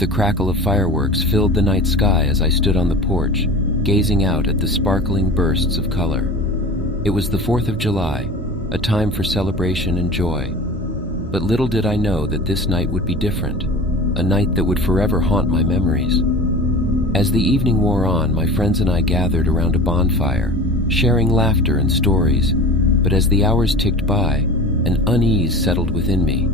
The crackle of fireworks filled the night sky as I stood on the porch, gazing out at the sparkling bursts of color. It was the 4th of July, a time for celebration and joy. But little did I know that this night would be different, a night that would forever haunt my memories. As the evening wore on, my friends and I gathered around a bonfire, sharing laughter and stories. But as the hours ticked by, an unease settled within me.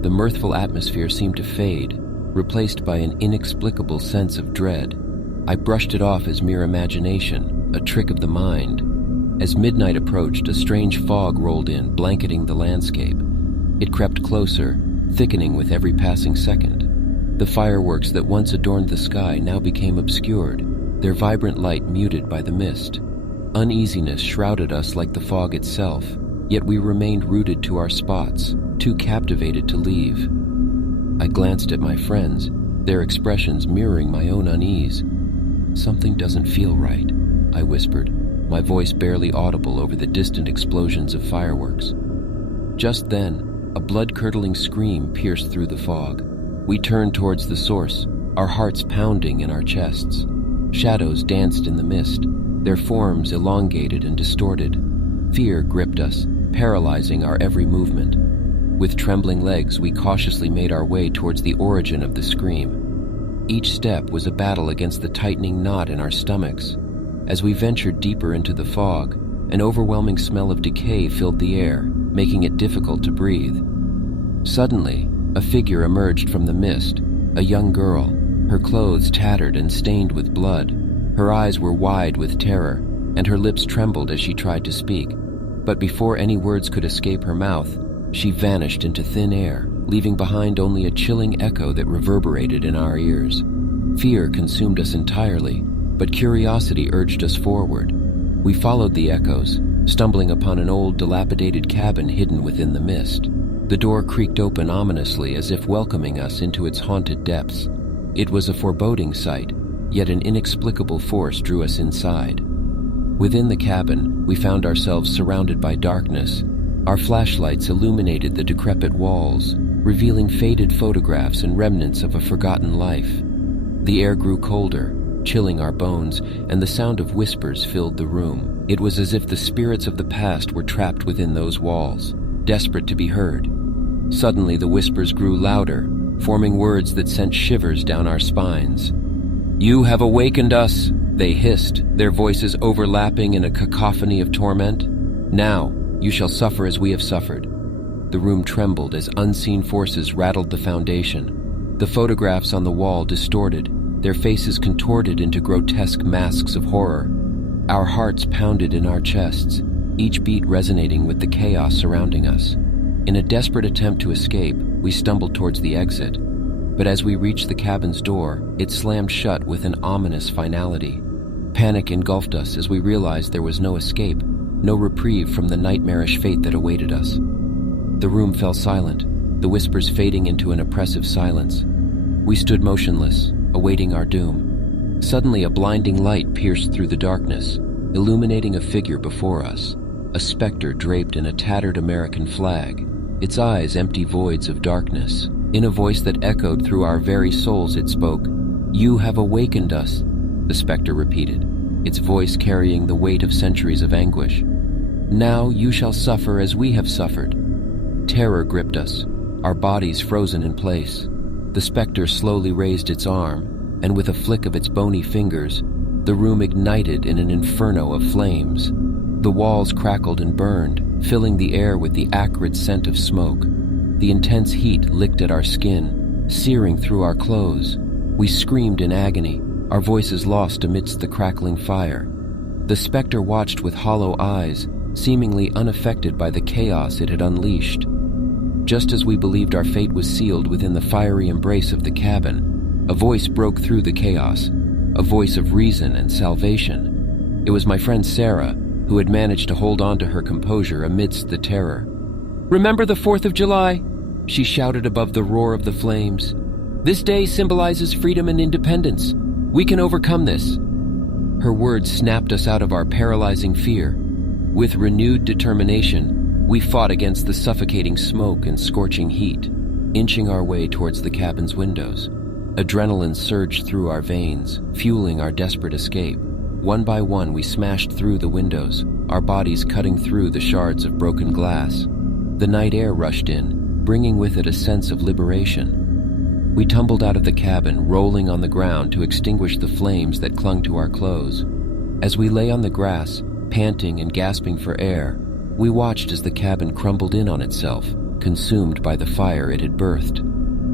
The mirthful atmosphere seemed to fade, replaced by an inexplicable sense of dread. I brushed it off as mere imagination, a trick of the mind. As midnight approached, a strange fog rolled in, blanketing the landscape. It crept closer, thickening with every passing second. The fireworks that once adorned the sky now became obscured, their vibrant light muted by the mist. Uneasiness shrouded us like the fog itself, yet we remained rooted to our spots, too captivated to leave. I glanced at my friends, their expressions mirroring my own unease. "Something doesn't feel right," I whispered, my voice barely audible over the distant explosions of fireworks. Just then, a blood-curdling scream pierced through the fog. We turned towards the source, our hearts pounding in our chests. Shadows danced in the mist, their forms elongated and distorted. Fear gripped us, paralyzing our every movement. With trembling legs, we cautiously made our way towards the origin of the scream. Each step was a battle against the tightening knot in our stomachs. As we ventured deeper into the fog, an overwhelming smell of decay filled the air, making it difficult to breathe. Suddenly, a figure emerged from the mist, a young girl, her clothes tattered and stained with blood. Her eyes were wide with terror, and her lips trembled as she tried to speak. But before any words could escape her mouth, she vanished into thin air, leaving behind only a chilling echo that reverberated in our ears. Fear consumed us entirely, but curiosity urged us forward. We followed the echoes, stumbling upon an old, dilapidated cabin hidden within the mist. The door creaked open ominously as if welcoming us into its haunted depths. It was a foreboding sight, yet an inexplicable force drew us inside. Within the cabin, we found ourselves surrounded by darkness. Our flashlights illuminated the decrepit walls, revealing faded photographs and remnants of a forgotten life. The air grew colder, chilling our bones, and the sound of whispers filled the room. It was as if the spirits of the past were trapped within those walls, desperate to be heard. Suddenly, the whispers grew louder, forming words that sent shivers down our spines. "You have awakened us," they hissed, their voices overlapping in a cacophony of torment. "Now, you shall suffer as we have suffered." The room trembled as unseen forces rattled the foundation. The photographs on the wall distorted, their faces contorted into grotesque masks of horror. Our hearts pounded in our chests, each beat resonating with the chaos surrounding us. In a desperate attempt to escape, we stumbled towards the exit. But as we reached the cabin's door, it slammed shut with an ominous finality. Panic engulfed us as we realized there was no escape, no reprieve from the nightmarish fate that awaited us. The room fell silent, the whispers fading into an oppressive silence. We stood motionless, awaiting our doom. Suddenly, a blinding light pierced through the darkness, illuminating a figure before us, a specter draped in a tattered American flag, its eyes empty voids of darkness. In a voice that echoed through our very souls, it spoke. "You have awakened us," the specter repeated, its voice carrying the weight of centuries of anguish. "Now you shall suffer as we have suffered." Terror gripped us, our bodies frozen in place. The specter slowly raised its arm, and with a flick of its bony fingers, the room ignited in an inferno of flames. The walls crackled and burned, filling the air with the acrid scent of smoke. The intense heat licked at our skin, searing through our clothes. We screamed in agony, our voices lost amidst the crackling fire. The specter watched with hollow eyes, seemingly unaffected by the chaos it had unleashed. Just as we believed our fate was sealed within the fiery embrace of the cabin, a voice broke through the chaos, a voice of reason and salvation. It was my friend Sarah, who had managed to hold on to her composure amidst the terror. "Remember the 4th of July?" she shouted above the roar of the flames. "This day symbolizes freedom and independence. We can overcome this." Her words snapped us out of our paralyzing fear. With renewed determination, we fought against the suffocating smoke and scorching heat, inching our way towards the cabin's windows. Adrenaline surged through our veins, fueling our desperate escape. One by one, we smashed through the windows, our bodies cutting through the shards of broken glass. The night air rushed in, bringing with it a sense of liberation. We tumbled out of the cabin, rolling on the ground to extinguish the flames that clung to our clothes. As we lay on the grass, panting and gasping for air, we watched as the cabin crumbled in on itself, consumed by the fire it had birthed.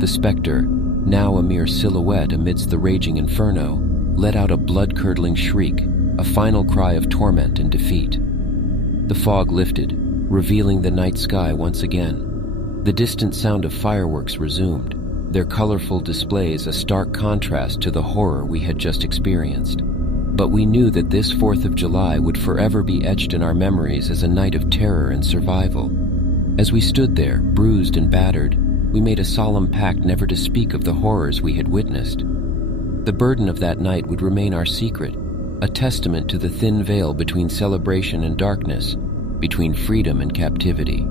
The specter, now a mere silhouette amidst the raging inferno, let out a blood-curdling shriek, a final cry of torment and defeat. The fog lifted, revealing the night sky once again. The distant sound of fireworks resumed, their colorful displays a stark contrast to the horror we had just experienced. But we knew that this 4th of July would forever be etched in our memories as a night of terror and survival. As we stood there, bruised and battered, we made a solemn pact never to speak of the horrors we had witnessed. The burden of that night would remain our secret, a testament to the thin veil between celebration and darkness, between freedom and captivity.